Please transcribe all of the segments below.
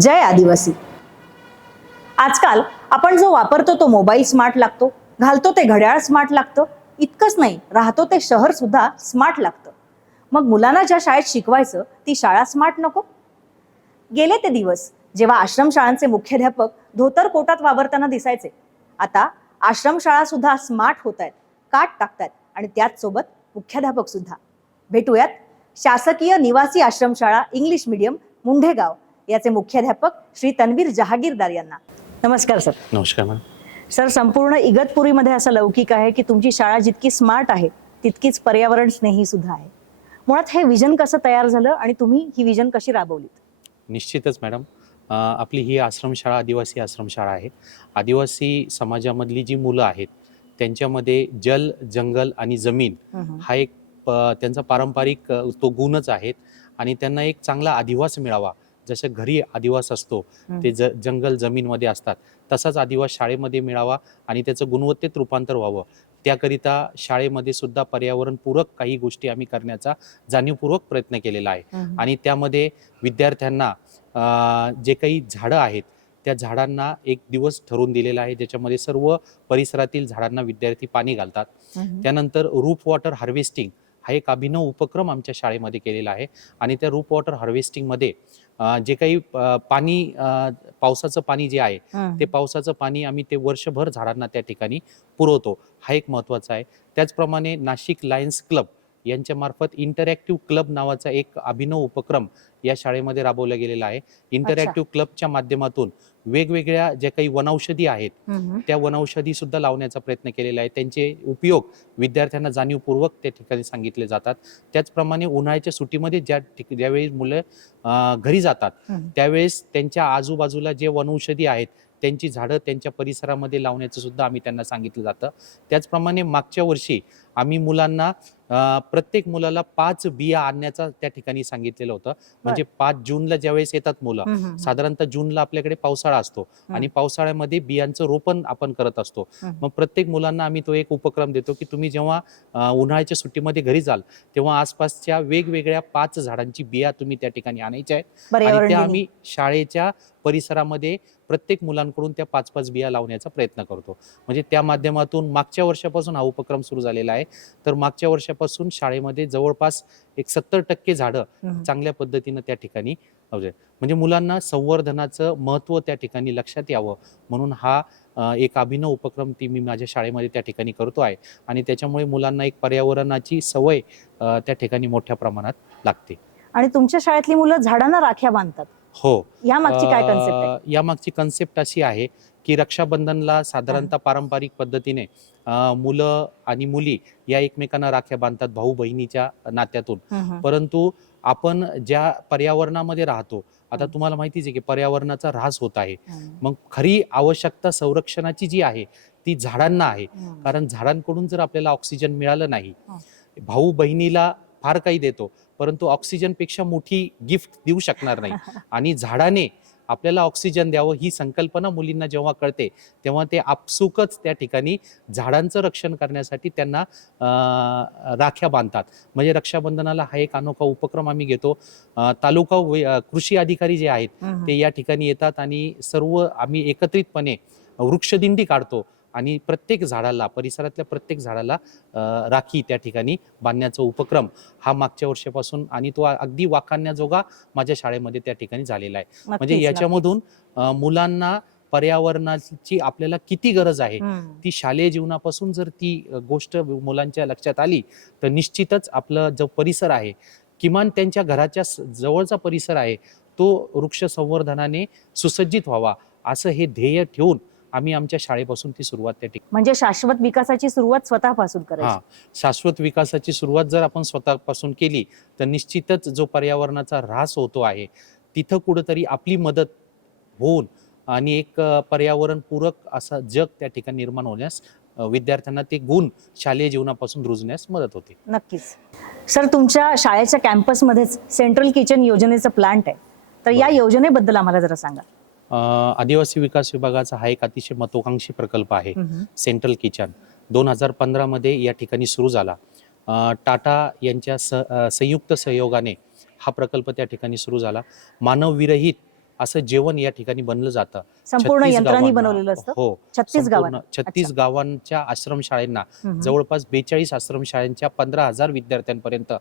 जय आदिवासी. आजकाल आपण जो वापरतो तो मोबाईल स्मार्ट लागतो घालतो ते घड्याळ स्मार्ट लागतं इतकंच नाही राहतो ते शहर सुद्धा स्मार्ट लागतं. मग मुलांना ज्या शाळेत शिकवायचं ती शाळा स्मार्ट नको? गेले ते दिवस जेव्हा आश्रमशाळांचे मुख्याध्यापक धोतर कोटात वावरताना दिसायचे. आता आश्रमशाळा सुद्धा स्मार्ट होत आहेत काट टाकतायत आणि त्याच सोबत मुख्याध्यापक सुद्धा. भेटूयात शासकीय निवासी आश्रमशाळा इंग्लिश मीडियम मुंढेगाव. याचे मुख्याध्यापक श्री तन्वीर जहागीरदार यांना. नमस्कार सर. नमस्कार मॅम सर संपूर्ण इगतपुरीमध्ये असं लौकिक आहे की तुमची शाळा जितकी स्मार्ट आहे तितकीच पर्यावरण स्नेही सुद्धा आहे. मुळात हे विजन कसं तयार झालं आणि तुम्ही ही विजन कशी राबवलीत? निश्चितच मॅडम. आपली ही आश्रमशाळा आदिवासी आश्रमशाळा आहे. आदिवासी समाजामधली जी मुलं आहेत त्यांच्यामध्ये जल जंगल आणि जमीन हा एक त्यांचा पारंपरिक तो गुणच आहेत आणि त्यांना एक चांगला अधिवास मिळावा जसं घरी अधिवास असतो ते ज जंगल जमीनमध्ये असतात तसाच अधिवास शाळेमध्ये मिळावा आणि त्याचं गुणवत्तेत रूपांतर व्हावं. त्याकरिता शाळेमध्ये सुद्धा पर्यावरणपूरक काही गोष्टी आम्ही करण्याचा जाणीवपूर्वक प्रयत्न केलेला आहे. आणि त्यामध्ये विद्यार्थ्यांना जे काही झाडं आहेत त्या झाडांना एक दिवस ठरवून दिलेला आहे ज्याच्यामध्ये सर्व परिसरातील झाडांना विद्यार्थी पाणी घालतात. त्यानंतर रूप वॉटर हार्वेस्टिंग हा एक अभिनव उपक्रम आमच्या शाळेमध्ये केलेला आहे आणि त्या रूप वॉटर हार्वेस्टिंगमध्ये जे काही पाणी पावसाचं पाणी जे आहे ते पावसाचं पाणी आम्ही ते वर्षभर झाडांना त्या ठिकाणी पुरवतो. हा एक महत्त्वाचा आहे. त्याचप्रमाणे नाशिक लायन्स क्लब यांच्यामार्फत इंटरॅक्टिव्ह क्लब नावाचा एक अभिनव उपक्रम या शाळेमध्ये राबवला गेलेला आहे. इंटरॅक्टिव्ह क्लबच्या माध्यमातून वेगवेगळ्या ज्या काही वनौषधी आहेत त्या वनौषधी सुद्धा लावण्याचा प्रयत्न केलेला आहे. त्यांचे उपयोग विद्यार्थ्यांना जाणीवपूर्वक त्या ठिकाणी सांगितले जातात. त्याचप्रमाणे उन्हाळ्याच्या सुट्टीमध्ये ज्या ठिक ज्यावेळी मुलं घरी जातात. त्यावेळेस त्यांच्या आजूबाजूला जे वनौषधी आहेत त्यांची झाडं त्यांच्या परिसरामध्ये लावण्याचं सुद्धा आम्ही त्यांना सांगितलं जातं. त्याचप्रमाणे मागच्या वर्षी आम्ही मुलांना प्रत्येक मुलाला पाच बिया आणण्याचा त्या ठिकाणी सांगितलेलं होतं. म्हणजे पाच जूनला ज्यावेळेस येतात मुलं साधारणतः जूनला आपल्याकडे पावसाळा असतो आणि पावसाळ्यामध्ये बियांचं रोपण आपण करत असतो. मग प्रत्येक मुलांना आम्ही तो एक उपक्रम देतो की तुम्ही जेव्हा उन्हाळ्याच्या सुट्टीमध्ये घरी जाल तेव्हा आसपासच्या वेगवेगळ्या पाच झाडांची बिया तुम्ही त्या ठिकाणी आणायच्या आहेत. आणि त्या. आम्ही शाळेच्या परिसरामध्ये प्रत्येक मुलांकडून त्या पाच पाच बिया लावण्याचा प्रयत्न करतो. म्हणजे त्या माध्यमातून मागच्या वर्षापासून हा उपक्रम सुरू झालेला आहे. तर मागच्या वर्षापासून शाळेमध्ये जवळपास एक सत्तर टक्के झाडं. चांगल्या पद्धतीनं त्या ठिकाणी लावले. म्हणजे मुलांना संवर्धनाचं महत्त्व त्या ठिकाणी लक्षात यावं. म्हणून हा एक अभिनव उपक्रम ती मी माझ्या शाळेमध्ये त्या ठिकाणी करतो आहे. आणि त्याच्यामुळे मुलांना एक पर्यावरणाची सवय त्या ठिकाणी मोठ्या प्रमाणात लागते. आणि तुमच्या शाळेतली मुलं झाडांना राख्या बांधतात. हो. या मागची काय कन्सेप्ट आहे? यामागची कन्सेप्ट अशी आहे की रक्षाबंधनला साधारणतः पारंपरिक पद्धतीने मुलं आणि मुली या एकमेकांना राख्या बांधतात भाऊ बहिणीच्या नात्यातून. परंतु आपण ज्या पर्यावरणामध्ये राहतो आता. तुम्हाला माहितीच आहे की पर्यावरणाचा ऱ्हास होत आहे. मग खरी आवश्यकता संरक्षणाची जी आहे ती झाडांना आहे. कारण झाडांकडून जर आपल्याला ऑक्सिजन मिळालं नाही. भाऊ बहिणीला फार काही देतो परंतु ऑक्सिजनपेक्षा मोठी गिफ्ट देऊ शकणार नाही आणि झाडाने आपल्याला ऑक्सिजन द्यावं ही संकल्पना मुलींना जेव्हा कळते तेव्हा ते आपसुकच त्या ठिकाणी झाडांचं रक्षण करण्यासाठी त्यांना राख्या बांधतात. म्हणजे रक्षाबंधनाला हा एक अनोखा उपक्रम आम्ही घेतो. तालुका कृषी अधिकारी जे आहेत. ते या ठिकाणी येतात आणि सर्व आम्ही एकत्रितपणे वृक्षदिंडी काढतो. आणि प्रत्येक झाडाला परिसरातल्या प्रत्येक झाडाला राखी त्या ठिकाणी बांधण्याचा उपक्रम हा मागच्या वर्षापासून आणि तो अगदी वाखाणण्याजोगा माझ्या शाळेमध्ये त्या ठिकाणी झालेला आहे म्हणजे याच्यामधून मुलांना पर्यावरणाची आपल्याला किती गरज आहे. ती शालेय जीवनापासून जर ती गोष्ट मुलांच्या लक्षात आली तर निश्चितच आपलं जो परिसर आहे किमान त्यांच्या घराच्या जवळचा परिसर आहे तो वृक्ष संवर्धनाने सुसज्जित व्हावा असं हे ध्येय ठेवून आम्ही आमच्या शाळेपासून ती सुरुवात त्या ठिकाणी म्हणजे शाश्वत विकासाची सुरुवात स्वतःपासून हा करायची शाश्वत विकासाची सुरुवात जर आपण स्वतःपासून केली तर निश्चितच जो पर्यावरणाचा ऱ्हास होतो आहे तिथं कुठंतरी आपली मदत होऊन आणि एक अ, पर्यावरणपूरक असा जग त्या ठिकाणी निर्माण होण्यास अ, विद्यार्थ्यांना ते गुण शालेय जीवनापासून रुजण्यास मदत होते. नक्कीच. सर तुमच्या शाळेच्या कॅम्पसमध्येच सेंट्रल किचन योजनेचं प्लांट आहे. तर या. योजनेबद्दल आम्हाला जरा सांगा. आदिवासी विकास विभागाचा हा एक अतिशय महत्वाकांक्षी प्रकल्प आहे. Central kitchen. दोन हजार पंधरामध्ये या ठिकाणी सुरू झाला. टाटा यांच्या स संयुक्त सहयोगाने हा प्रकल्प त्या ठिकाणी सुरू झाला. मानवविरहित असं जेवण या ठिकाणी बनलं जातं. संपूर्ण 36 यंत्रांनी गावांना- बनवलेलं असतं? हो. छत्तीस गावात छत्तीस गावांच्या आश्रमशाळेंना. जवळपास बेचाळीस आश्रमशाळांच्या पंधरा हजार विद्यार्थ्यांपर्यंत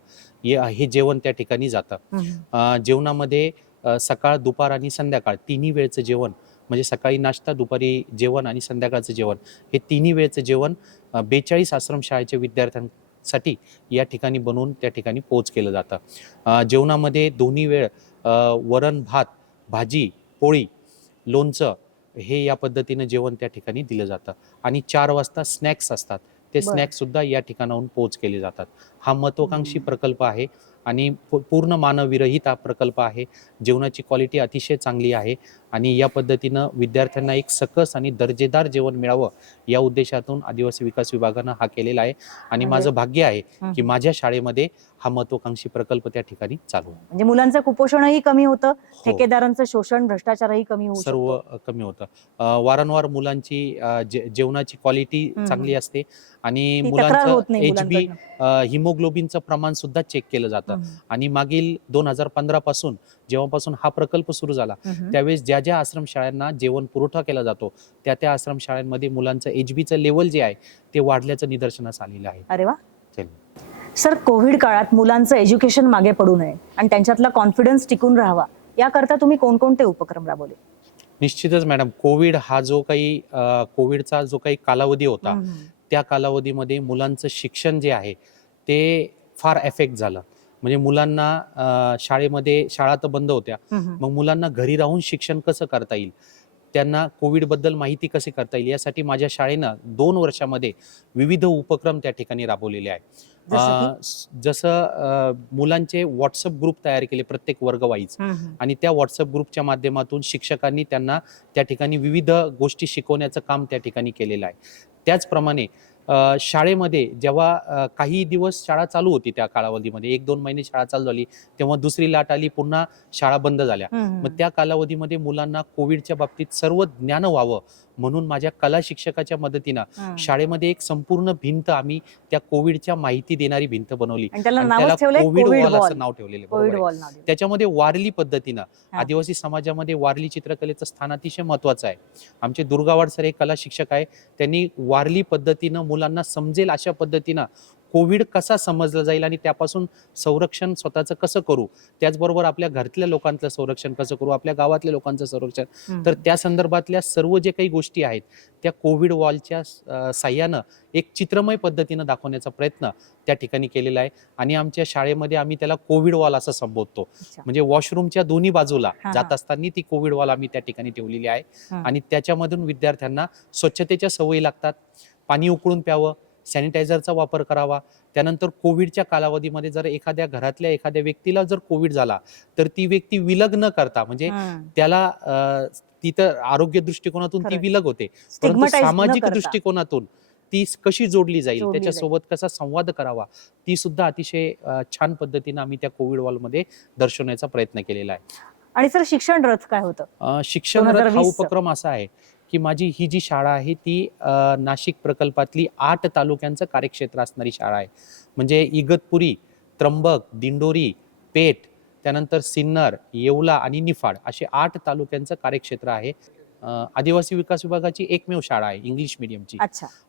हे जेवण त्या ठिकाणी जातं. जेवणामध्ये सकाळ दुपार आणि संध्याकाळ तिन्ही वेळचं जेवण म्हणजे सकाळी नाश्ता दुपारी जेवण आणि संध्याकाळचं जेवण हे तिन्ही वेळचं जेवण बेचाळीस आश्रमशाळेच्या विद्यार्थ्यांसाठी या ठिकाणी बनवून त्या ठिकाणी पोच केलं जातं. जेवणामध्ये दोन्ही वेळ वरण भात भाजी पोळी लोणचं हे या पद्धतीनं जेवण त्या ठिकाणी दिलं जातं. आणि चार वाजता स्नॅक्स असतात. ते. स्नॅक्स सुद्धा या ठिकाणाहून पोच केले जातात. हा महत्वाकांक्षी. प्रकल्प आहे. आणि पूर्ण मानवविरहित हा प्रकल्प आहे. जेवणाची क्वालिटी अतिशय चांगली आहे. आणि या पद्धतीनं विद्यार्थ्यांना एक सकस आणि दर्जेदार जेवण मिळावं या उद्देशातून आदिवासी विकास विभागानं हा केलेला आहे आणि माझं भाग्य आहे. की माझ्या शाळेमध्ये हा महत्वाकांक्षी प्रकल्प त्या ठिकाणी चालू आहे. म्हणजे मुलांचं कुपोषणही कमी होतं हो. ठेकेदारांचं शोषण भ्रष्टाचारही कमी होऊ सर्व. कमी होतं वारंवार मुलांची जेवणाची क्वालिटी. चांगली असते आणि होत मुलांचं एच बी. हिमोग्लोबिनचं प्रमाण सुद्धा चेक केलं जातं. आणि मागील दोन हजार पंधरा पासून जेव्हापासून हा प्रकल्प सुरू झाला. त्यावेळेस ज्या ज्या आश्रमशाळांना जेवण पुरवठा केला जातो त्या त्या आश्रमशाळांमध्ये मुलांचं एच बीचं लेवल जे आहे ते वाढल्याचं निदर्शनास आलेलं आहे. अरे वा. चल. सर कोविड काळात मुलांचं एज्युकेशन मागे पडू नये आणि त्यांच्यातला कॉन्फिडन्स टिकून राहावा याकरता तुम्ही कोणकोणते उपक्रम राबवले? निश्चितच मॅडम कोविड हा जो काही कोविडचा जो काही कालावधी होता. त्या कालावधीमध्ये मुलांचं शिक्षण जे आहे ते फार एफेक्ट झालं. म्हणजे मुलांना शाळेमध्ये शाळा तर बंद होत्या. मग मुलांना घरी राहून शिक्षण कसं करता येईल? त्यांना कोविडबद्दल माहिती कशी करता येईल? यासाठी माझ्या शाळेनं दोन वर्षामध्ये विविध उपक्रम त्या ठिकाणी राबवलेले आहे जसं मुलांचे व्हॉट्सअप ग्रुप तयार केले प्रत्येक वर्गवाईज. आणि त्या व्हॉट्सअप ग्रुपच्या माध्यमातून शिक्षकांनी त्यांना त्या ठिकाणी विविध गोष्टी शिकवण्याचं काम त्या ठिकाणी केलेलं आहे. त्याचप्रमाणे शाळेमध्ये जेव्हा काही दिवस शाळा चालू होती त्या कालावधीमध्ये एक दोन महिने शाळा चालू झाली तेव्हा दुसरी लाट आली पुन्हा शाळा बंद झाल्या. मग त्या कालावधीमध्ये मुलांना कोविडच्या बाबतीत सर्व ज्ञान व्हावं म्हणून माझ्या कला शिक्षकाच्या मदतीनं. शाळेमध्ये एक संपूर्ण भिंत आम्ही त्या कोविडच्या माहिती देणारी भिंत बनवली आणि त्याला कोविड वॉल असं नाव ठेवलेलं. त्याच्यामध्ये वारली पद्धतीनं. आदिवासी समाजामध्ये वारली चित्रकलेचं स्थान अतिशय महत्वाचं आहे आमचे दुर्गावाड सर हे कला शिक्षक आहे त्यांनी वारली पद्धतीनं मुलांना समजेल अशा पद्धतीनं कोविड कसा समजला जाईल आणि त्यापासून संरक्षण स्वतःचं कसं करू त्याचबरोबर आपल्या घरातल्या लोकांचं संरक्षण कसं करू आपल्या गावातल्या लोकांचं संरक्षण. तर त्या संदर्भातल्या सर्व जे काही गोष्टी आहेत त्या कोविड वॉलच्या साह्यानं एक चित्रमय पद्धतीनं दाखवण्याचा प्रयत्न त्या ठिकाणी केलेला आहे आणि आमच्या शाळेमध्ये आम्ही त्याला कोविड वॉल असं संबोधतो. म्हणजे वॉशरूमच्या दोन्ही बाजूला जात. असताना ती कोविड वॉल आम्ही त्या ठिकाणी ठेवलेली आहे. आणि त्याच्यामधून विद्यार्थ्यांना स्वच्छतेच्या सवयी लागतात पाणी उकळून प्यावं सॅनिटायझरचा वापर करावा. त्यानंतर कोविडच्या कालावधीमध्ये जर एखाद्या घरातल्या एखाद्या व्यक्तीला जर कोविड झाला तर ती व्यक्ती विलग न करता. म्हणजे. त्याला अ, तिथं आरोग्य दृष्टिकोनातून ती. विलग होते. परंतु सामाजिक. दृष्टिकोनातून ती कशी जोडली जाईल? त्याच्यासोबत कसा संवाद करावा? ती सुद्धा अतिशय छान पद्धतीनं आम्ही त्या कोविड वॉलमध्ये दर्शवण्याचा प्रयत्न केलेला आहे. आणि सर शिक्षण रथ काय होतं? शिक्षण रथ हा 2020 चं. उपक्रम असा आहे. की माझी ही जी शाळा आहे ती नाशिक प्रकल्पातली आठ तालुक्यांचं कार्यक्षेत्र असणारी शाळा आहे. म्हणजे इगतपुरी त्र्यंबक दिंडोरी पेठ त्यानंतर सिन्नर येवला आणि निफाड असे आठ तालुक्यांचं कार्यक्षेत्र आहे. आदिवासी विकास विभागाची एकमेव शाळा आहे इंग्लिश मिडियमची.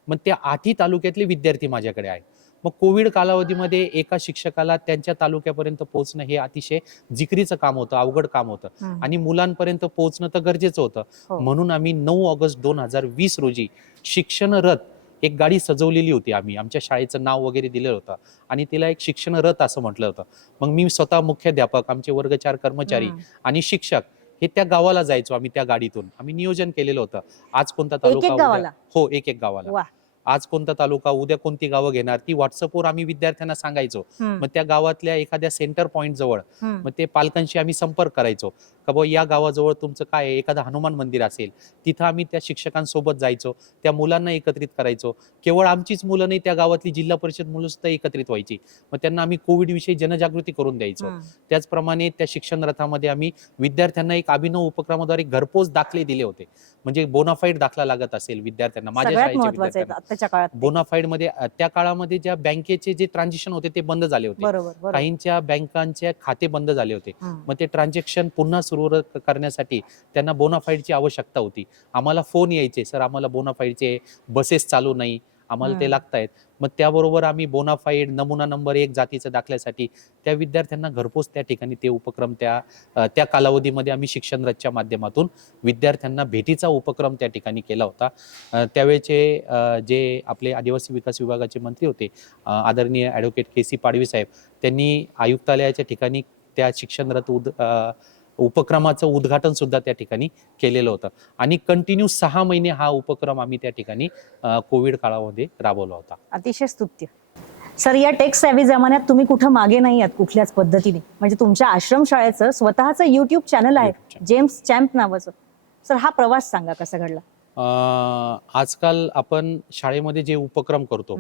मग त्या आठही तालुक्यातले विद्यार्थी माझ्याकडे आहेत. मग कोविड कालावधीमध्ये एका शिक्षकाला त्यांच्या तालुक्यापर्यंत पोहोचणं हे अतिशय जिकरीचं काम होतं अवघड काम होतं. आणि मुलांपर्यंत पोहोचणं तर गरजेचं होतं. हो. म्हणून आम्ही नऊ ऑगस्ट दोन हजार वीस रोजी शिक्षण रथ एक गाडी सजवलेली होती आम्ही. आमच्या शाळेचं नाव वगैरे दिलेलं होतं. आणि तिला एक शिक्षण रथ असं म्हटलं होतं. मग मी स्वतः मुख्याध्यापक आमचे वर्ग चार कर्मचारी. आणि शिक्षक हे त्या गावाला जायचो आम्ही त्या गाडीतून. आम्ही नियोजन केलेलं होतं. आज कोणता तालुका हो एक एक गावाला आज कोणता तालुका उद्या कोणती गावं घेणार ती व्हॉट्सअपवर आम्ही विद्यार्थ्यांना सांगायचो. मग त्या गावातल्या एखाद्या सेंटर पॉईंट जवळ. मग ते पालकांशी आम्ही संपर्क करायचो. का बुवा या गावाजवळ तुमचं काय आहे? एखादं हनुमान मंदिर असेल तिथं आम्ही त्या शिक्षकांसोबत जायचो त्या मुलांना एकत्रित करायचो. केवळ आमचीच मुलं नाही त्या गावातली जिल्हा परिषद मुलं सुद्धा एकत्रित व्हायची. मग त्यांना आम्ही कोविड विषयी जनजागृती करून द्यायचो. त्याचप्रमाणे त्या शिक्षण रथामध्ये आम्ही विद्यार्थ्यांना एक अभिनव उपक्रमाद्वारे घरपोच दाखले दिले होते. म्हणजे बोनाफाईड दाखला लागत असेल विद्यार्थ्यांना माझ्या सगळ्यात शाळेच्या महत्वाचं आहे विद्यार्थ्यांना. आताच्या काळात ते. बोनाफाईडमध्ये अ, त्या काळामध्ये ज्या बँकेचे जे ट्रान्झॅक्शन होते ते बंद झाले होते. बरोबर बरोबर. काहींच्या बँकांचे खाते बंद झाले होते. मग ते ट्रान्झॅक्शन पुन्हा सुरू करण्यासाठी त्यांना बोनाफाईडची आवश्यकता होती. आम्हाला फोन यायचे सर आम्हाला बोनाफाईडचे बसेस चालू नाही. आम्हाला ते. लागतायत मग त्याबरोबर आम्ही बोनाफाईड नमुना नंबर एक जातीचं दाखल्यासाठी त्या विद्यार्थ्यांना घरपोच त्या ठिकाणी ते उपक्रम त्या त्या कालावधीमध्ये आम्ही शिक्षण रथच्या माध्यमातून विद्यार्थ्यांना भेटीचा उपक्रम त्या ठिकाणी केला होता त्यावेळेचे जे आपले आदिवासी विकास विभागाचे मंत्री होते आदरणीय ॲडव्होकेट के सी पाडवी साहेब त्यांनी आयुक्तालयाच्या ठिकाणी त्या शिक्षण रथ उद उपक्रमाचं उद्घाटन सुद्धा त्या ठिकाणी केलेलं होतं. आणि कंटिन्यू सहा महिने हा उपक्रम आम्ही त्या ठिकाणी कोविड काळामध्ये राबवला होता. अतिशय स्तुत्य. सर या टेक्स सॅव्ही जमान्यात तुम्ही कुठं मागे नाही आहात कुठल्याच पद्धतीने. म्हणजे तुमच्या आश्रमशाळेचं स्वतःचं युट्यूब चॅनल आहे. जेम्स चॅम्प नावाचं. सर हा प्रवास सांगा कसा घडला? आजकाल आपण शाळेमध्ये जे उपक्रम करतो.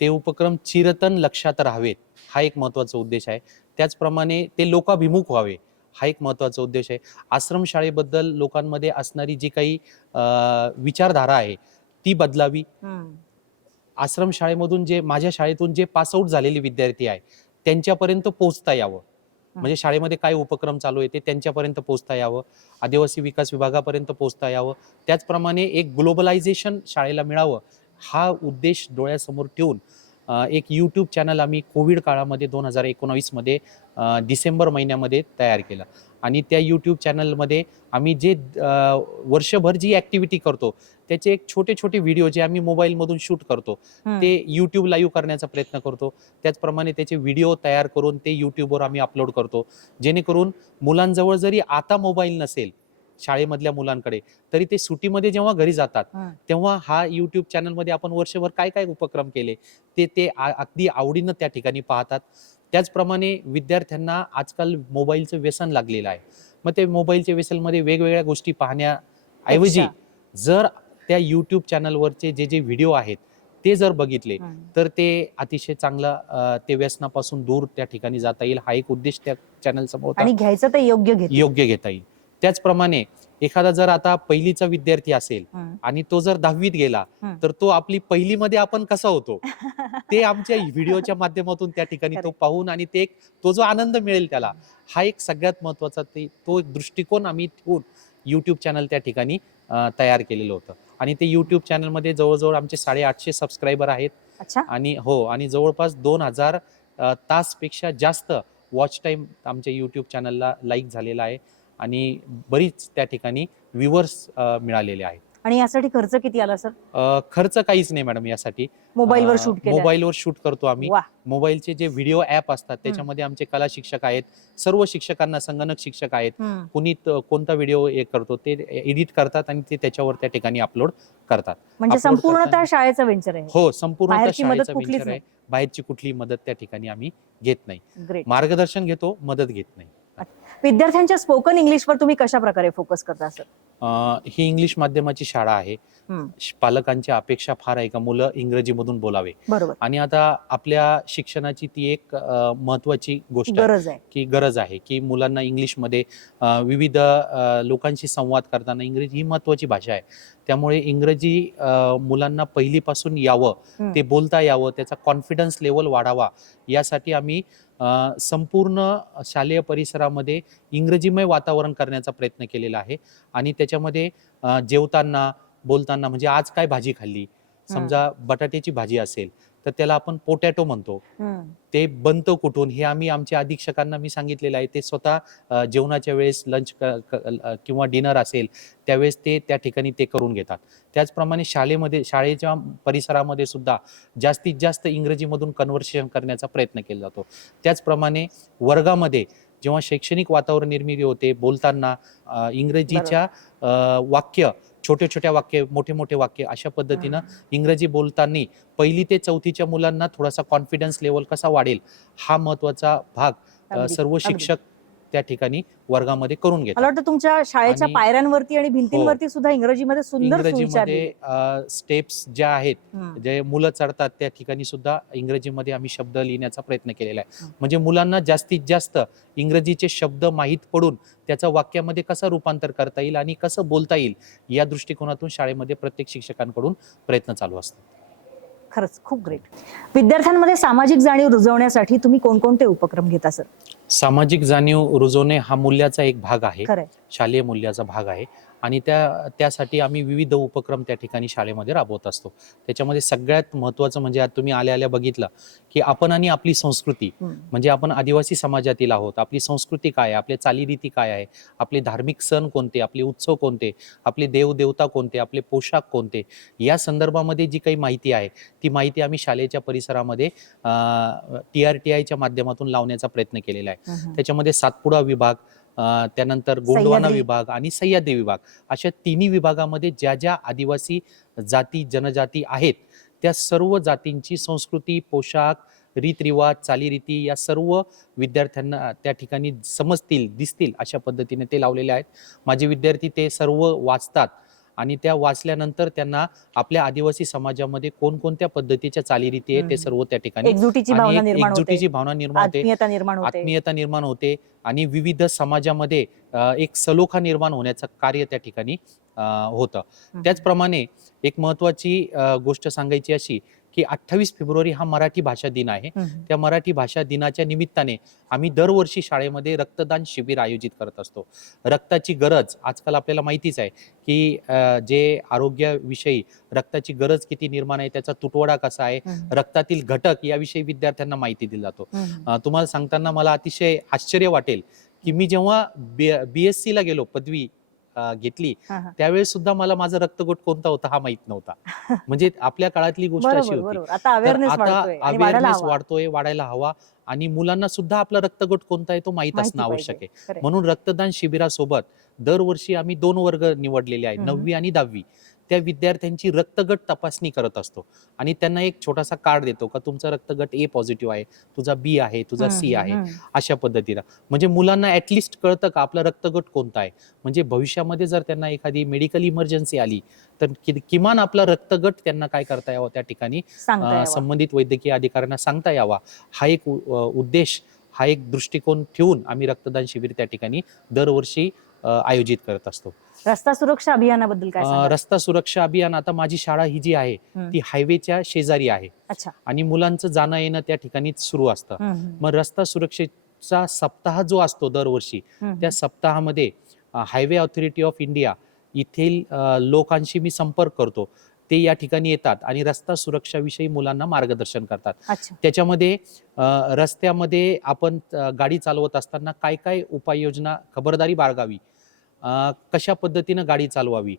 ते उपक्रम चिरतन लक्षात राहावेत हा एक महत्त्वाचा उद्देश आहे. त्याचप्रमाणे ते लोकाभिमुख व्हावे. हा एक महत्त्वाचा उद्देश आहे. आश्रमशाळेबद्दल लोकांमध्ये असणारी जी काही विचारधारा आहे ती बदलावी. आश्रमशाळेमधून जे माझ्या शाळेतून जे पासआउट झालेले विद्यार्थी आहे त्यांच्यापर्यंत पोहोचता यावं. म्हणजे शाळेमध्ये काय उपक्रम चालू आहे ते त्यांच्यापर्यंत पोहोचता यावं. आदिवासी विकास विभागापर्यंत पोहोचता यावं. त्याचप्रमाणे एक ग्लोबलायझेशन शाळेला मिळावं हा उद्देश डोळ्यासमोर ठेवून एक यूट्यूब चॅनल आम्ही कोविड काळामध्ये दोन हजार एकोणावीसमध्ये डिसेंबर महिन्यामध्ये तयार केलं. आणि त्या यूट्यूब चॅनलमध्ये आम्ही जे वर्षभर जी ॲक्टिव्हिटी करतो त्याचे एक छोटे छोटे व्हिडिओ जे आम्ही मोबाईलमधून शूट करतो. ते यूट्यूब लाईव्ह करण्याचा प्रयत्न करतो. त्याचप्रमाणे त्याचे व्हिडिओ तयार करून ते यूट्यूबवर आम्ही अपलोड करतो. जेणेकरून मुलांजवळ जरी आता मोबाईल नसेल शाळेमधल्या मुलांकडे. तरी ते सुटीमध्ये जेव्हा घरी जातात. तेव्हा हा यूट्यूब चॅनलमध्ये आपण वर्षभर काय काय उपक्रम केले ते ते अगदी आवडीनं त्या ठिकाणी पाहतात. त्याचप्रमाणे विद्यार्थ्यांना आजकाल मोबाईलचं व्यसन लागलेलं आहे. मग ते मोबाईलच्या व्यसनमध्ये वेगवेगळ्या गोष्टी पाहण्याऐवजी जर त्या यूट्यूब चॅनलवरचे जे जे व्हिडिओ आहेत ते जर बघितले. तर ते अतिशय चांगलं ते व्यसनापासून दूर त्या ठिकाणी जाता येईल. हा एक उद्देश त्या चॅनल समोर आणि घ्यायचं ते योग्य घेत योग्य घेता येईल. त्याचप्रमाणे एखादा जर आता पहिलीचा विद्यार्थी असेल आणि तो जर दहावीत गेला. तर तो आपली पहिलीमध्ये आपण कसा होतो? ते आमच्या व्हिडिओच्या माध्यमातून त्या ठिकाणी तो Correct. पाहून आणि ते एक तो जो आनंद मिळेल त्याला हा एक सगळ्यात महत्त्वाचा ते तो एक दृष्टिकोन आम्ही ठेवून युट्यूब चॅनल त्या ठिकाणी अ, तयार केलेलं होतं. आणि ते युट्यूब चॅनलमध्ये जवळजवळ आमचे साडेआठशे सबस्क्रायबर आहेत. अच्छा. आणि हो आणि जवळपास दोन हजार तासपेक्षा जास्त वॉच टाईम आमच्या यूट्यूब चॅनलला लाईक झालेला आहे. आणि बरीच त्या ठिकाणी व्ह्युअर्स मिळालेले आहेत. आणि यासाठी खर्च किती आला सर? अ, खर्च काहीच नाही मॅडम यासाठी. मोबाईलवर अ, शूट केलं मोबाईलवर शूट करतो आम्ही. वा मोबाईलचे जे व्हिडिओ ॲप असतात त्याच्यामध्ये आमचे कला शिक्षक आहेत सर्व शिक्षकांना संगणक शिक्षक आहेत. हम्म. कुणी त- कोणता व्हिडिओ हे करतो ते एडिट करतात आणि ते त्याच्यावर त्या ठिकाणी अपलोड करतात. म्हणजे upload संपूर्णतः करताना- शाळेचं व्हेंचर आहे. हो संपूर्ण बाहेरची मदत शाळेचा कुठलीच venture आहे. बाहेरची कुठली मदत त्या ठिकाणी आम्ही घेत नाही. ग्रेट मार्गदर्शन घेतो मदत घेत नाही. विद्यार्थ्यांच्या स्पोकन इंग्लिशवर तुम्ही कशा प्रकारे फोकस करता सर अं, ही इंग्लिश माध्यमाची शाळा आहे. हम्म. पालकांची अपेक्षा फार आहे का? मुलं इंग्रजीमधून बोलावे. बरोबर. आणि आता आपल्या शिक्षणाची ती एक अं, महत्वाची गोष्ट आहे गरज आहे. की गरज आहे की मुलांना इंग्लिशमध्ये अं, विविध अं, लोकांशी संवाद करताना इंग्रजी ही महत्वाची भाषा आहे. त्यामुळे इंग्रजी अं, मुलांना पहिलीपासून यावं. ते बोलता यावं त्याचा कॉन्फिडन्स लेवल वाढावा यासाठी आम्ही संपूर्ण शालेय परिसरामध्ये इंग्रजीमय वातावरण करण्याचा प्रयत्न केलेला आहे. आणि त्याच्यामध्ये जेवताना बोलताना म्हणजे आज काय भाजी खाल्ली? समजा बटाट्याची भाजी असेल तर त्याला आपण पोटॅटो म्हणतो. ते बनतं कुठून? हे आम्ही आमच्या अधीक्षकांना मी सांगितलेलं आहे. ते स्वतः जेवणाच्या वेळेस लंच किंवा डिनर असेल त्यावेळेस ते त्या ठिकाणी ते करून घेतात. त्याचप्रमाणे शाळेमध्ये शाळेच्या परिसरामध्ये सुद्धा जास्तीत जास्त इंग्रजीमधून कन्व्हर्सेशन करण्याचा प्रयत्न केला जातो. त्याचप्रमाणे वर्गामध्ये जेव्हा शैक्षणिक वातावरण निर्मिती होते बोलताना इंग्रजीच्या वाक्य छोटे छोट्या वाक्य मोठे मोठे वाक्य अशा पद्धतीनं इंग्रजी बोलताना पहिली ते चौथीच्या मुलांना थोडासा कॉन्फिडन्स लेवल कसा वाढेल हा महत्त्वाचा भाग सर्व. शिक्षक त्या ठिकाणी वर्गामध्ये करून मला घेतात वाटतं तुमच्या शाळेच्या आणि- पायऱ्यांवरती आणि भिंतींवरती सुद्धा इंग्रजीमध्ये सुंदर इंग्रजीमध्ये. स्टेप्स ज्या आहेत. जे मुलं चढतात त्या ठिकाणी सुद्धा इंग्रजीमध्ये आम्ही शब्द लिहिण्याचा प्रयत्न केलेला आहे हं. म्हणजे मुलांना जास्तीत जास्त इंग्रजीचे शब्द माहीत पडून त्याचं वाक्यामध्ये कसं रूपांतर करता येईल आणि कसं बोलता येईल या दृष्टिकोनातून शाळेमध्ये प्रत्येक शिक्षकांकडून प्रयत्न चालू असतात खरंच खूप ग्रेट विद्यार्थ्यांमध्ये सामाजिक जाणीव रुजवण्यासाठी तुम्ही कोणकोणते उपक्रम घेता सर सामाजिक जाणीव रुजवणे हा मूल्याचा एक भाग आहे. शालेय मूल्याचा भाग आहे. आणि त्या त्यासाठी आम्ही विविध उपक्रम त्या ठिकाणी शाळेमध्ये राबवत असतो त्याच्यामध्ये सगळ्यात महत्त्वाचं म्हणजे आज तुम्ही आल्या आल्या बघितलं की आपण आणि आपली संस्कृती. म्हणजे आपण आदिवासी समाजातील आहोत आपली संस्कृती काय आहे आपल्या चालीरीती काय आहे आपले धार्मिक सण कोणते आपले उत्सव कोणते आपले देवदेवता कोणते आपले पोशाख कोणते या संदर्भामध्ये जी काही माहिती आहे ती माहिती आम्ही शाळेच्या परिसरामध्ये टी आर टी आयच्या माध्यमातून लावण्याचा प्रयत्न केलेला आहे. त्याच्यामध्ये सातपुडा विभाग त्यानंतर गोंडवाना. विभाग आणि सह्याद्री विभाग. अशा तिन्ही विभागामध्ये ज्या ज्या आदिवासी जाती जनजाती आहेत त्या सर्व जातींची संस्कृती पोशाख रीतरिवाज चालीरीती या सर्व विद्यार्थ्यांना त्या ठिकाणी समजतील दिसतील अशा पद्धतीने ते लावलेले आहेत. माझे विद्यार्थी ते सर्व वाचतात. आणि त्या वाचल्यानंतर त्यांना आपल्या आदिवासी समाजामध्ये कोणकोणत्या पद्धतीच्या चालीरीती आहेत ते. सर्व त्या ठिकाणी एकजुटीची भावना निर्माण होते आत्मीयता निर्माण होते आणि विविध समाजामध्ये एक सलोखा निर्माण होण्याचं कार्य त्या ठिकाणी होतं. त्याचप्रमाणे एक महत्वाची गोष्ट सांगायची अशी की अठ्ठावीस फेब्रुवारी हा मराठी भाषा दिन आहे. त्या मराठी भाषा दिनाच्या निमित्ताने आम्ही दरवर्षी शाळेमध्ये रक्तदान शिबिर आयोजित करत असतो रक्ताची गरज आजकाल आपल्याला माहितीच आहे की जे आरोग्याविषयी रक्ताची गरज किती निर्माण आहे त्याचा तुटवडा कसा आहे. रक्तातील घटक याविषयी विद्यार्थ्यांना माहिती दिली जातो तुम्हाला सांगताना मला अतिशय आश्चर्य वाटेल की मी जेव्हा बी एस ला गेलो पदवी घेतली. त्यावेळेस सुद्धा मला माझा रक्तगट कोणता होता हा माहीत नव्हता म्हणजे आपल्या काळातली गोष्ट अशी होती आता अवेअरनेस वाढतोय वाढायला हवा. आणि मुलांना सुद्धा आपला रक्तगट कोणता आहे तो माहीत असणं आवश्यक. आहे. म्हणून रक्तदान शिबिरासोबत दरवर्षी आम्ही दोन वर्ग निवडलेले आहेत. नववी आणि दहावी त्या विद्यार्थ्यांची रक्तगट तपासणी करत असतो. आणि त्यांना एक छोटासा कार्ड देतो का तुमचा रक्तगट ए पॉझिटिव्ह आहे तुझा बी आहे तुझा सी आहे. अशा पद्धतीनं म्हणजे मुलांना ऍटलिस्ट कळतं का आपला रक्तगट कोणता आहे? म्हणजे भविष्यामध्ये जर त्यांना एखादी मेडिकल इमर्जन्सी आली तर किमान आपला रक्तगट त्यांना काय करता यावं त्या ठिकाणी. संबंधित वैद्यकीय अधिकाऱ्यांना सांगता यावा. हा एक उद्देश हा एक दृष्टिकोन ठेवून आम्ही रक्तदान शिबिर त्या ठिकाणी दरवर्षी आयोजित करत असतो. रस्ता सुरक्षा अभियानाबद्दल काय सांगाल? रस्ता सुरक्षा अभियान आता माझी शाळा ही जी आहे हम्म. ती हायवेच्या शेजारी आहे. अच्छा. आणि मुलांचं जाणं येणं त्या ठिकाणी सुरू असतं. हम्म, हम्म. मग रस्ता सुरक्षेचा सप्ताह जो असतो दरवर्षी हम्म, त्या सप्ताहामध्ये हायवे ऑथॉरिटी ऑफ इंडिया येथील अ, लोकांशी मी संपर्क करतो. ते या ठिकाणी येतात आणि रस्ता सुरक्षाविषयी मुलांना मार्गदर्शन करतात. अच्छा. त्याच्यामध्ये अ, रस्त्यामध्ये आपण अ, गाडी चालवत असताना काय काय उपाययोजना खबरदारी बाळगावी कशा पद्धतीनं गाडी चालवावी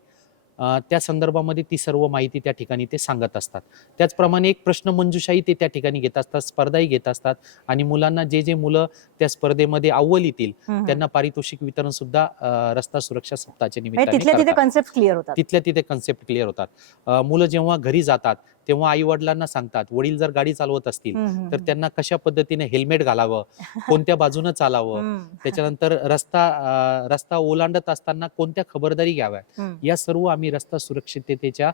त्या संदर्भामध्ये ती सर्व माहिती त्या ठिकाणी ते सांगत असतात त्याचप्रमाणे एक प्रश्न मंजुषाही ते त्या ठिकाणी घेत असतात स्पर्धाही घेत असतात आणि मुलांना जे जे मुलं त्या स्पर्धेमध्ये अव्वल येतील. त्यांना पारितोषिक वितरण सुद्धा रस्ता सुरक्षा सप्ताहाच्या म्हणजे निमित्ताने तिथल्या तिथे. कन्सेप्ट क्लिअर होतात तिथल्या तिथे कन्सेप्ट क्लिअर होतात अ, मुलं जेव्हा घरी जातात तेव्हा आई वडिलांना सांगतात वडील जर गाडी चालवत असतील तर त्यांना कशा पद्धतीने हेल्मेट घालावं? कोणत्या बाजूनं चालावं. त्याच्यानंतर रस्ता रस्ता ओलांडत असताना कोणत्या खबरदारी घ्याव्यात. या सर्व आम्ही रस्ता सुरक्षिततेच्या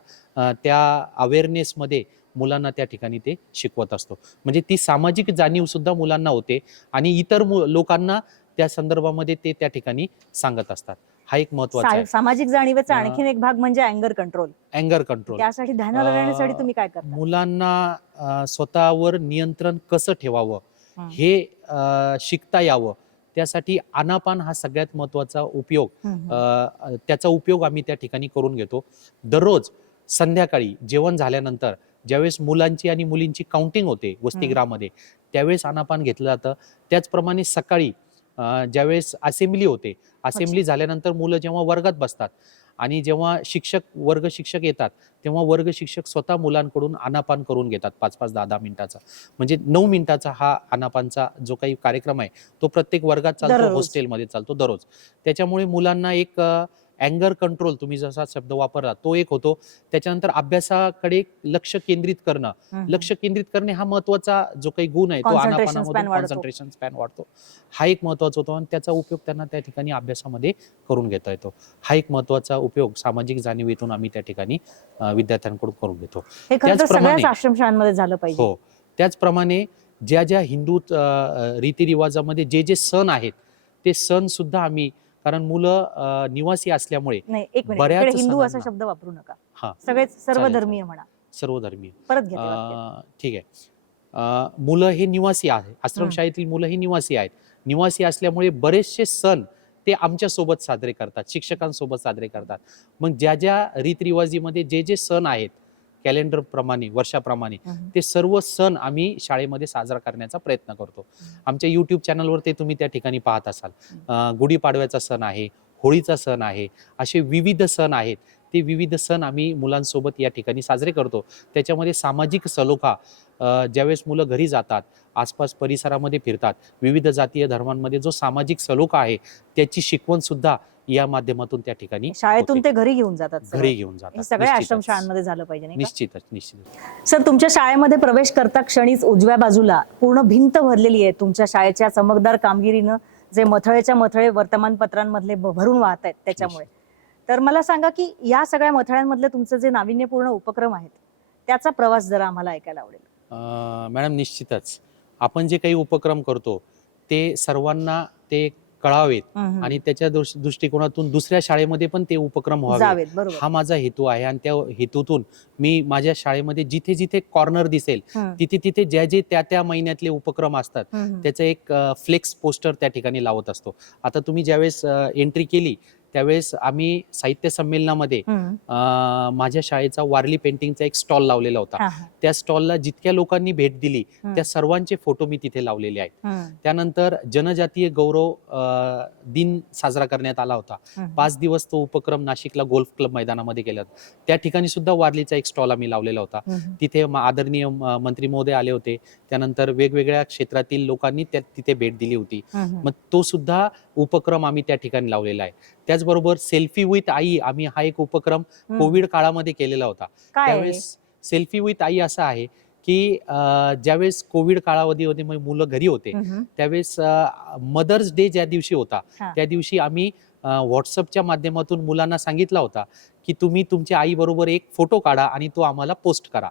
त्या अवेअरनेसमध्ये मुलांना त्या ठिकाणी ते शिकवत असतो. म्हणजे ती सामाजिक जाणीव सुद्धा मुलांना होते आणि इतर लोकांना त्या संदर्भामध्ये ते त्या ठिकाणी सांगत असतात. हा एक महत्त्वाचा सा- आहे. सामाजिक जाणीवेचा अं, आणखीन एक भाग म्हणजे अँगर कंट्रोल अँगर कंट्रोल त्यासाठी ध्यानाला अं, राहण्यासाठी तुम्ही काय करता? मुलांना अ, स्वतःवर नियंत्रण कसं ठेवावं. हे. अ, शिकता यावं. त्यासाठी आनापान हा सगळ्यात महत्त्वाचा उपयोग. हम्म, अ, हम्म. अ, त्याचा उपयोग आम्ही त्या ठिकाणी करून घेतो. दररोज संध्याकाळी जेवण झाल्यानंतर ज्यावेळेस मुलांची आणि मुलींची काउंटिंग होते वसतिगृहामध्ये त्यावेळेस आनापान घेतलं जातं. त्याचप्रमाणे सकाळी ज्यावेळेस असेंब्ली होते असेंब्ली झाल्यानंतर मुलं जेव्हा वर्गात बसतात आणि जेव्हा शिक्षक वर्ग शिक्षक येतात तेव्हा वर्ग शिक्षक स्वतः मुलांकडून आनापान करून घेतात पाच पाच दहा दहा मिनिटाचा. म्हणजे नऊ मिनिटाचा हा आनापानचा जो काही कार्यक्रम आहे तो प्रत्येक वर्गात चालतो. हॉस्टेलमध्ये चालतो दररोज. त्याच्यामुळे मुलांना एक अँगर कंट्रोल तुम्ही जसा शब्द वापरला तो एक होतो. त्याच्यानंतर अभ्यासाकडे लक्ष केंद्रित करणं. लक्ष केंद्रित करणे हा महत्त्वाचा जो काही गुण आहे तो आनापानामधून. कॉन्सन्ट्रेशन स्पॅन वाढतो. हा एक महत्त्वाचा होतो आणि त्याचा उपयोग त्यांना त्या ठिकाणी अभ्यासामध्ये करून घेता येतो. हा एक महत्त्वाचा उपयोग सामाजिक जाणीवेतून आम्ही त्या ठिकाणी विद्यार्थ्यांकडून करून घेतो. त्याचप्रमाणे- झालं पाहिजे. हो. त्याचप्रमाणे ज्या ज्या हिंदू रीतिरिवाजामध्ये जे जे सण आहेत ते सण सुद्धा आम्ही कारण मुलं निवासी असल्यामुळे नाही एक मिनिट. हिंदू असा शब्द वापरू नका. हा. सगळे सर्व धर्मीय म्हणा. सर्वधर्मीय. परत घेते वाक्य. अं, ठीक आहे. मुलं हे निवासी आहे आश्रमशाळेतील मुलं ही निवासी आहेत. निवासी असल्यामुळे बरेचसे सण ते आमच्यासोबत साजरे करतात शिक्षकांसोबत साजरे करतात. मग ज्या ज्या रीतरिवाजीमध्ये जे जे सण आहेत कॅलेंडर प्रमाणे वर्षाप्रमाणे. ते सर्व सण आम्ही शाळेमध्ये साजरा करण्याचा प्रयत्न करतो. आमच्या युट्यूब चॅनलवर ते तुम्ही त्या ठिकाणी पाहत असाल. गुढीपाडव्याचा सण आहे होळीचा सण आहे असे विविध सण आहेत. ते विविध सण आम्ही मुलांसोबत या ठिकाणी साजरे करतो. त्याच्यामध्ये सामाजिक सलोखा ज्यावेळेस मुलं घरी जातात आसपास परिसरामध्ये फिरतात विविध जातीय धर्मांमध्ये जो सामाजिक सलोखा आहे त्याची शिकवण सुद्धा या माध्यमातून त्या ठिकाणी शाळेतून. ते घरी घेऊन जातात. घरी घेऊन जातात सगळ्या निश्चितच. आश्रमशाळांमध्ये झालं पाहिजे? निश्चितच निश्चितच सर तुमच्या शाळेमध्ये प्रवेश करता क्षणीच उजव्या बाजूला पूर्ण भिंत भरलेली आहे तुमच्या शाळेच्या चमकदार कामगिरीनं जे मथळेच्या मथळे वर्तमानपत्रांमधले भरून वाहत आहेत त्याच्यामुळे तर मला सांगा की या सगळ्या मथळ्यांमधले तुमचे जे नाविन्यपूर्ण उपक्रम आहेत त्याचा प्रवास जरा आम्हाला ऐकायला आवडेल मॅडम निश्चितच आपण जे काही उपक्रम करतो ते सर्वांना ते कळावेत. आणि त्याच्या दृष्- दृष्टिकोनातून दुसऱ्या शाळेमध्ये पण ते उपक्रम व्हावे हा माझा हेतू आहे आणि त्या हेतूतून मी माझ्या शाळेमध्ये जिथे जिथे कॉर्नर दिसेल. तिथे तिथे ज्या जे त्या त्या महिन्यातले उपक्रम असतात. त्याचं एक फ्लेक्स पोस्टर त्या ठिकाणी लावत असतो आता तुम्ही ज्यावेळेस एंट्री केली त्यावेळेस आम्ही साहित्य संमेलनामध्ये. अं, माझ्या शाळेचा वारली पेंटिंगचा एक स्टॉल लावलेला होता हा, हा. त्या स्टॉलला जितक्या लोकांनी भेट दिली हम्म. त्या सर्वांचे फोटो मी तिथे लावलेले आहेत हम्म. त्यानंतर जनजातीय गौरव अं, दिन साजरा करण्यात आला होता हम्म. पाच दिवस तो उपक्रम नाशिकला गोल्फ क्लब मैदानामध्ये केला होता त्या ठिकाणी सुद्धा वारलीचा एक स्टॉल आम्ही लावलेला होता हम्म. तिथे म- आदरणीय म- मंत्री महोदय आले होते त्यानंतर वेगवेगळ्या क्षेत्रातील लोकांनी त्या तिथे भेट दिली होती हम्म. मग तो सुद्धा उपक्रम आम्ही त्या ठिकाणी लावलेला आहे त्याचबरोबर सेल्फी विथ आई आम्ही हा एक उपक्रम. कोविड काळामध्ये केलेला होता? त्यावेळेस सेल्फी विथ आई असं आहे की ज्यावेळेस कोविड काळावधीमध्ये मुलं घरी होते. त्यावेळेस मदर्स डे ज्या दिवशी होता. त्या दिवशी आम्ही व्हॉट्सअपच्या माध्यमातून मुलांना सांगितला होता की तुम्ही तुमच्या आई बरोबर एक फोटो काढा आणि तो आम्हाला पोस्ट करा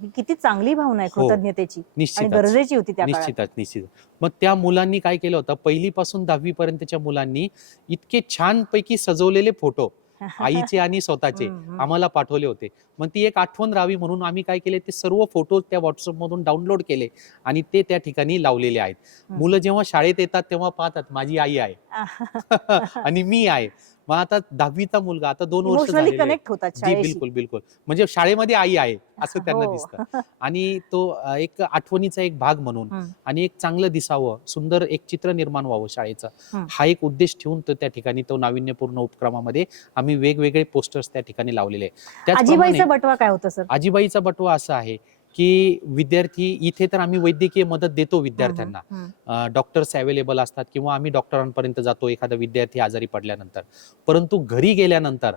ही किती चांगली भावना आहे हो. कृतज्ञतेची आणि निश्चितच. गरजेची होती त्या काळात. निश्चितच निश्चित मग त्या मुलांनी काय केलं होतं? पहिलीपासून दहावी पर्यंतच्या मुलांनी इतके छान पैकी सजवलेले फोटो आईचे आणि स्वतःचे हम्म, हम्म. आम्हाला पाठवले होते. मग ती एक आठवण राहावी म्हणून आम्ही काय केले? ते सर्व फोटो त्या व्हॉट्सअप मधून डाउनलोड केले आणि ते त्या ठिकाणी लावलेले आहेत. हम्म. मुलं जेव्हा शाळेत येतात तेव्हा पाहतात माझी आई आहे. आणि मी आहे. मग आता दहावीचा मुलगा आता दोन वर्ष. कनेक्ट होतात बिलकुल बिलकुल म्हणजे शाळेमध्ये आई आहे असं त्यांना हो. दिसतं आणि तो एक आठवणीचा एक भाग म्हणून. आणि एक चांगलं दिसावं सुंदर एक चित्र निर्माण व्हावं शाळेचं. हा एक उद्देश ठेवून तो त्या ठिकाणी तो नाविन्यपूर्ण उपक्रमामध्ये आम्ही वेगवेगळे पोस्टर्स त्या ठिकाणी लावलेले आहे. त्याचप्रमाणे आजीबाईचा बटवा काय होतं सर आजीबाईचा बटवा असा आहे की विद्यार्थी इथे तर आम्ही वैद्यकीय मदत देतो विद्यार्थ्यांना. डॉक्टर्स अवेलेबल असतात किंवा आम्ही डॉक्टरांपर्यंत जातो एखादा विद्यार्थी आजारी पडल्यानंतर परंतु घरी गेल्यानंतर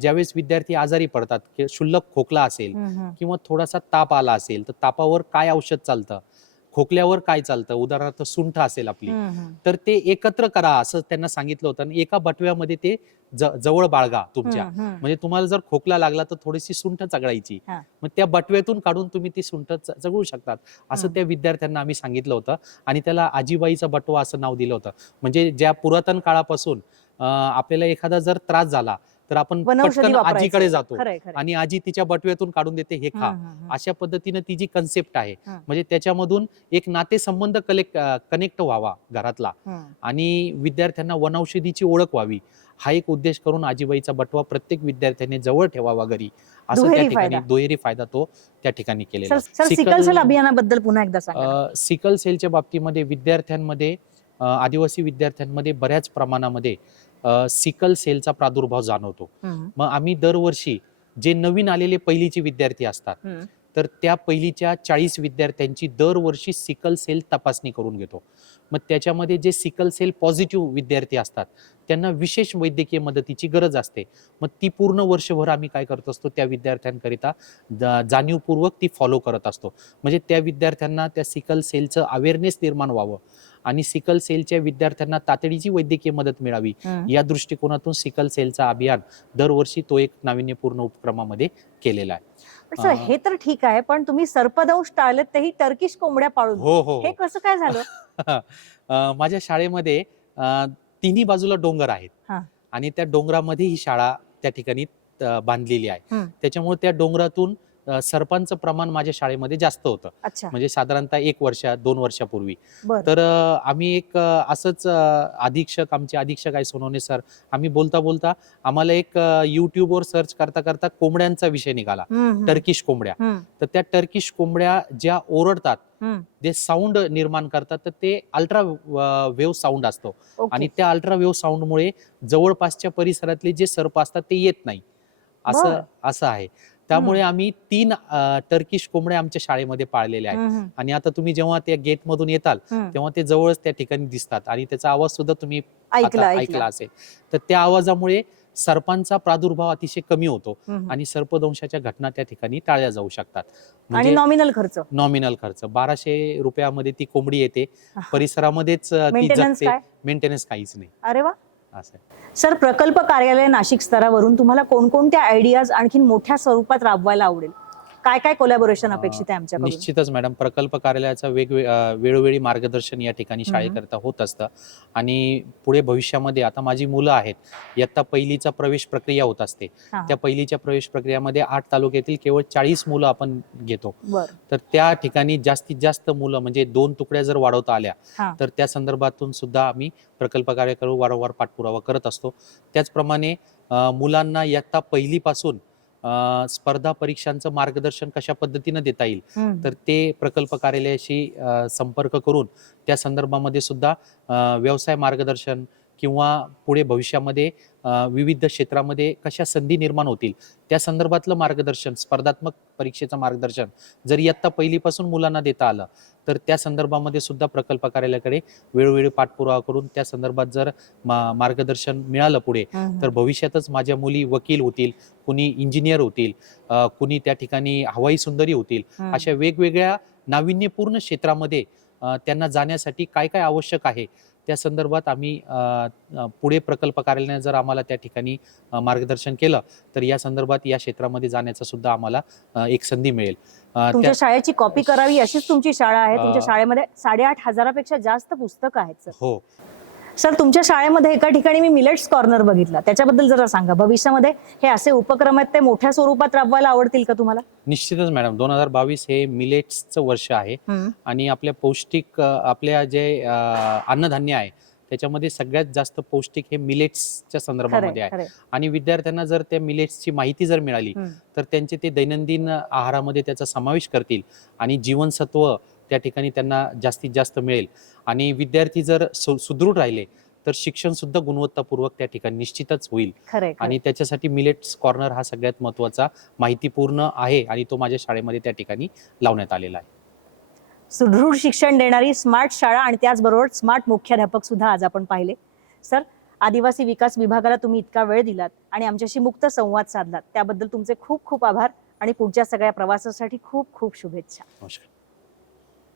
ज्यावेळेस विद्यार्थी आजारी पडतात की क्षुल्लक खोकला असेल. किंवा थोडासा ताप आला असेल तर तापावर काय औषध चालतं खोकल्यावर काय चालतं उदाहरणार्थ सुंठ असेल आपली. तर ते एकत्र करा असं त्यांना सांगितलं होतं आणि एका बटव्यामध्ये ते जवळ बाळगा तुमच्या. म्हणजे तुम्हाला जर खोकला लागला तर थोडीशी सुंठ चगळायची. मग त्या बटव्यातून काढून तुम्ही ती सुंठ चगळू शकतात असं. त्या विद्यार्थ्यांना आम्ही सांगितलं होतं आणि त्याला आजीबाईचा बटवा असं नाव दिलं होतं म्हणजे ज्या पुरातन काळापासून आपल्याला एखादा जर त्रास झाला तर आपण वनौषधी पटकन वापरायचं. आजीकडे जातो खरंय, खरंय. आणि आजी तिच्या बटव्यातून काढून देते हे खा. अशा पद्धतीनं ती जी कन्सेप्ट आहे हं. म्हणजे त्याच्यामधून एक नातेसंबंध कलेक्ट कनेक्ट व्हावा घरातला. आणि विद्यार्थ्यांना वनौषधीची ओळख व्हावी हा एक उद्देश करून आजीबाईचा बटवा प्रत्येक विद्यार्थ्याने जवळ ठेवावा घरी असं त्या दुहेरी ठिकाणी फायदा. दुहेरी फायदा तो त्या ठिकाणी केलेला सर सर सिकल सेल अभियानाबद्दल पुन्हा एकदा सांगा अ, सिकल सेलच्या बाबतीमध्ये विद्यार्थ्यांमध्ये अ, आदिवासी विद्यार्थ्यांमध्ये बऱ्याच प्रमाणामध्ये सिकल सेलचा प्रादुर्भाव जाणवतो. मग आम्ही दरवर्षी जे नवीन आलेले पहिलीचे विद्यार्थी असतात. तर त्या पहिलीच्या चाळीस विद्यार्थ्यांची दरवर्षी सिकल सेल तपासणी करून घेतो. मग त्याच्यामध्ये जे सिकल सेल पॉझिटिव्ह विद्यार्थी असतात त्यांना विशेष वैद्यकीय मदतीची गरज असते. मग ती पूर्ण वर्षभर आम्ही काय करत असतो त्या विद्यार्थ्यांकरिता जाणीवपूर्वक ती फॉलो करत असतो. म्हणजे त्या विद्यार्थ्यांना त्या सिकल सेलचं अवेअरनेस निर्माण व्हावं. आणि सिकल सेलच्या विद्यार्थ्यांना तातडीची वैद्यकीय मदत मिळावी. या दृष्टिकोनातून सिकल सेलचा अभियान दरवर्षी तो एक नाविन्यपूर्ण उपक्रमामध्ये केलेला आहे सर हे तर ठीक आहे पण तुम्ही सर्पदंश टाळलेत तेही टर्किश कोंबड्या पाळून हो हो हे कसं काय झालं माझ्या शाळेमध्ये तिन्ही बाजूला डोंगर आहेत हा. आणि त्या डोंगरामध्ये ही शाळा त्या ठिकाणी बांधलेली आहे. त्याच्यामुळे त्या डोंगरातून सर्पांचं प्रमाण माझ्या शाळेमध्ये जास्त होतं. अच्छा. म्हणजे साधारणतः एक वर्ष दोन वर्षापूर्वी. बर. तर अ, आम्ही एक अ, असंच अ, अधीक्षक आमचे अधीक्षक आहे सोनवणे सर. आम्ही बोलता बोलता आम्हाला एक अ, युट्यूबवर सर्च करता करता कोंबड्यांचा विषय निघाला. टर्किश कोंबड्या. तर त्या टर्किश कोंबड्या ज्या ओरडतात जे साऊंड निर्माण करतात तर ते अल्ट्रा वेव्ह साऊंड असतो. आणि त्या अल्ट्रा वेव्ह साऊंडमुळे जवळपासच्या परिसरातले जे सर्प असतात ते येत नाही. असं बरं. असं आहे. त्यामुळे आम्ही तीन टर्किश कोंबड्या आमच्या शाळेमध्ये पाळलेल्या आहेत. आणि आता तुम्ही जेव्हा त्या गेट मधून येताल तेव्हा ते जवळच त्या ठिकाणी दिसतात. आणि त्याचा आवाज सुद्धा तुम्ही ऐकलं असेल. तर त्या आवाजामुळे सर्पांचा प्रादुर्भाव अतिशय कमी होतो. आणि सर्पदंशाच्या घटना त्या ठिकाणी टाळल्या जाऊ शकतात. आणि म्हणजे नॉमिनल खर्च. नॉमिनल खर्च. बाराशे रुपयामध्ये ती कोंबडी येते. परिसरामध्येच ती जगते. मेंटेनन्स काहीच नाही. अरे वा! असं सर प्रकल्प कार्यालय नाशिक स्तरावरून तुम्हाला कोणकोणत्या आयडियाज आणखी मोठ्या स्वरूपात राबवायला आवडेल? काय काय कोलॅबोरेशन अपेक्षित आहे आमच्याकडून? निश्चितच मॅडम प्रकल्प कार्यालयाचं वेगवे अ, वेळोवेळी मार्गदर्शन या ठिकाणी. शाळेकरता होत असतं. आणि पुढे भविष्यामध्ये आता माझी मुलं आहेत इयत्ता पहिलीचा प्रवेश प्रक्रिया होत असते. हा. त्या पहिलीच्या प्रवेश प्रक्रियामध्ये आठ तालुक्यातील केवळ चाळीस मुलं आपण घेतो. बर. तर त्या ठिकाणी जास्तीत जास्त मुलं म्हणजे दोन तुकड्या जर वाढवता आल्या. तर त्या संदर्भातून सुद्धा आम्ही प्रकल्प कार्यक्रम वारंवार पाठपुरावा करत असतो. त्याचप्रमाणे अ, मुलांना इयत्ता पहिलीपासून स्पर्धा परीक्षांचं मार्गदर्शन कशा पद्धतीनं देता येईल. तर ते प्रकल्प कार्यालयाशी संपर्क करून त्या संदर्भामध्ये सुद्धा व्यवसाय मार्गदर्शन किंवा पुढे भविष्यामध्ये विविध क्षेत्रामध्ये कशा संधी निर्माण होतील त्या संदर्भातलं मार्गदर्शन स्पर्धात्मक परीक्षेचं मार्गदर्शन जर इयत्ता पहिलीपासून मुलांना देता आलं तर त्या संदर्भामध्ये सुद्धा प्रकल्प कार्यालयाकडे वेळोवेळी पाठपुरावा करून त्या संदर्भात जर मा- मार्गदर्शन मिळालं पुढे. तर भविष्यातच माझ्या मुली वकील होतील कुणी इंजिनियर होतील कुणी त्या ठिकाणी हवाई सुंदरी होतील. अशा वेगवेगळ्या नाविन्यपूर्ण क्षेत्रामध्ये त्यांना जाण्यासाठी काय काय आवश्यक आहे त्या संदर्भात आम्ही पुढे प्रकल्प कार्यालयाने जर आम्हाला त्या ठिकाणी मार्गदर्शन केलं तर या संदर्भात या क्षेत्रामध्ये जाण्याचा सुद्धा आम्हाला एक संधी मिळेल. तुमच्या शाळेची कॉपी करावी अशीच तुमची शाळा आहे. तुमच्या शाळेमध्ये साडेआठ हजारापेक्षा जास्त पुस्तकं आहेत हो. सर तुमच्या शाळेमध्ये एका ठिकाणी मी मिलेट्स कॉर्नर बघितला. त्याच्याबद्दल जरा सांगा. भविष्यामध्ये हे असे उपक्रम आहेत ते मोठ्या स्वरूपात राबवायला आवडतील का तुम्हाला? निश्चितच मॅडम. दोन हजार बावीस हे मिलेट्सचं वर्ष आहे. आणि आपल्या पौष्टिक आपल्या जे अन्नधान्य आहे त्याच्यामध्ये सगळ्यात जास्त पौष्टिक हे मिलेट्सच्या संदर्भामध्ये आहे. आणि विद्यार्थ्यांना जर त्या मिलेट्सची माहिती जर मिळाली. तर त्यांचे ते दैनंदिन आहारामध्ये त्याचा समावेश करतील. आणि जीवनसत्व त्या ठिकाणी त्यांना जास्तीत जास्त मिळेल. आणि विद्यार्थी जर सु- सुदृढ राहिले तर शिक्षण सुद्धा गुणवत्तापूर्वक त्या ठिकाणी निश्चितच होईल. आणि त्याच्यासाठी मिलेट्स कॉर्नर हा सगळ्यात महत्त्वाचा माहितीपूर्ण आहे आणि तो माझ्या शाळेमध्ये त्या ठिकाणी लावण्यात आलेला आहे. सुदृढ शिक्षण देणारी स्मार्ट शाळा आणि त्याचबरोबर स्मार्ट मुख्याध्यापक सुद्धा आज आपण पाहिले. सर आदिवासी विकास विभागाला तुम्ही इतका वेळ दिलात आणि आमच्याशी मुक्त संवाद साधलात. त्याबद्दल तुमचे खूप खूप आभार आणि पुढच्या सगळ्या प्रवासासाठी खूप खूप शुभेच्छा. नमस्कार.